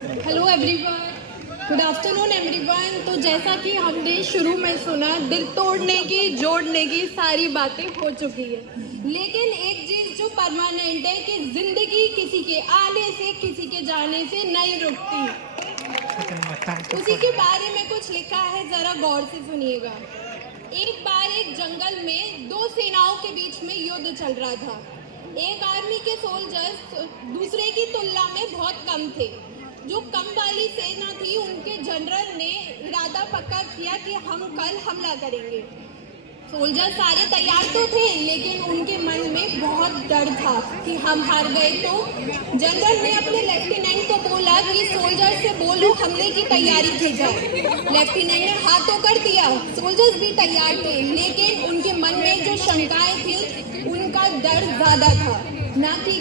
Hello everyone, good afternoon everyone. तो जैसा कि हमने शुरू में सुना, दिल तोड़ने की, जोड़ने की सारी बातें हो चुकी है, लेकिन एक चीज़ जो परमानेंट है कि ज़िंदगी किसी के आने से, किसी के जाने से नहीं रुकती। उसी के बारे में कुछ लिखा है, ज़रा गौर से सुनिएगा। एक बार एक जंगल में दो सेनाओं के बीच में युद्ध चल रहा था। एक आर्मी के सोल्जर्स दूसरे की तुलना में बहुत कम थे। जो कम वाली सेना थी, उनके जनरल ने इरादा पक्का किया कि हम कल हमला करेंगे। सोल्जर सारे तैयार तो थे, लेकिन उनके मन में बहुत डर था कि हम हार गए तो। जनरल ने अपने लेफ्टिनेंट को बोला कि सोल्जर से बोलो हमले की तैयारी की जाए। लेफ्टिनेंट ने हाँ तो कर दिया, सोल्जर्स भी तैयार थे, लेकिन उनके मन में जो शंकाएं थी, उनका डर ज़्यादा था ना कि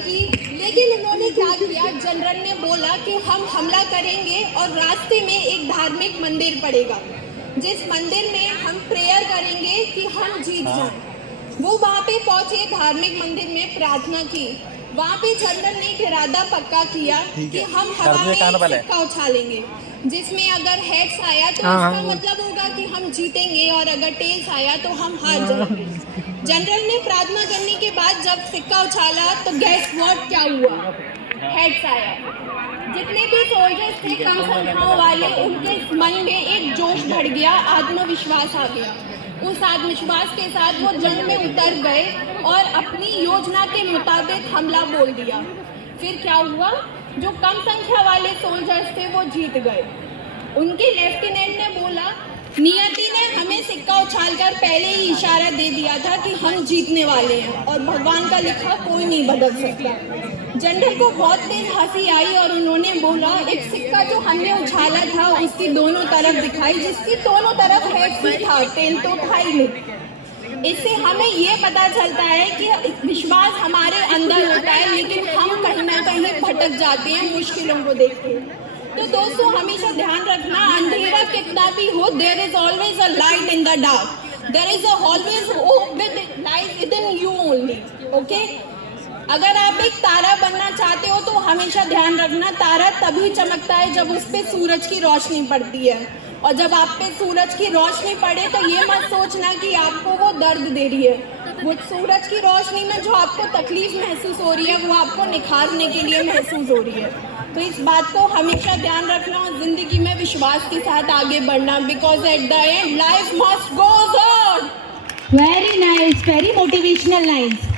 लेकिन उन्होंने क्या किया, जनरल ने बोला कि हम हमला करेंगे और रास्ते में एक धार्मिक मंदिर पड़ेगा, जिस मंदिर में हम प्रेयर करेंगे कि हम जीत जाएं। वो वहाँ पे पहुँचे, धार्मिक मंदिर में प्रार्थना की। वहाँ पे जनरल ने एक इरादा पक्का किया कि हम हवा में सिक्का उछालेंगे, जिसमें अगर हेड्स आया तो इसका मतलब होगा कि हम जीतेंगे, और अगर टेल्स आया तो हम हार जाएंगे। जनरल ने प्रार्थना करने के बाद जब सिक्का उछाला तो गैस व्हाट क्या हुआ, हेड्स आया। जितने भी सोल्जर्स थे कम संख्याओं वाले, उनके मन में एक जोश भर गया, आत्मविश्वास आ गया। उस आत्मविश्वास के साथ वो जंग में उतर गए और अपनी योजना के मुताबिक हमला बोल दिया। फिर क्या हुआ, जो कम संख्या वाले सोल्जर्स थे वो जीत गए। उनके लेफ्टिनेंट ने बोला, नियति ने हमें सिक्का उछालकर पहले ही इशारा दे दिया था कि हम जीतने वाले हैं, और भगवान का लिखा कोई नहीं बदल सकता। जनरल को बहुत तेज हंसी आई और उन्होंने बोला, एक सिक्का जो हमने उछाला था उसकी दोनों तरफ दिखाई, जिसकी दोनों तरफ हेड भी था, टेल तो था ही नहीं। इससे हमें ये पता चलता है कि विश्वास हमारे अंदर होता है, लेकिन हम कहीं ना कहीं भटक जाते हैं मुश्किलों को देखते। तो दोस्तों, हमेशा ध्यान रखना, अंधेरा कितना भी हो, there is always a light in the dark, there is always hope with light within you only. Okay, अगर आप एक तारा बनना चाहते हो तो हमेशा ध्यान रखना, तारा तभी चमकता है जब उस पे सूरज की रोशनी पड़ती है, और जब आप पे सूरज की रोशनी पड़े तो ये मत सोचना कि आपको वो दर्द दे रही है। वो सूरज की रोशनी में जो आपको तकलीफ महसूस हो रही है, वो आपको निखारने के लिए महसूस हो रही है। तो इस बात को हमेशा ध्यान रखना और जिंदगी में विश्वास के साथ आगे बढ़ना, because at the end life must goes on. Very nice, very motivational lines.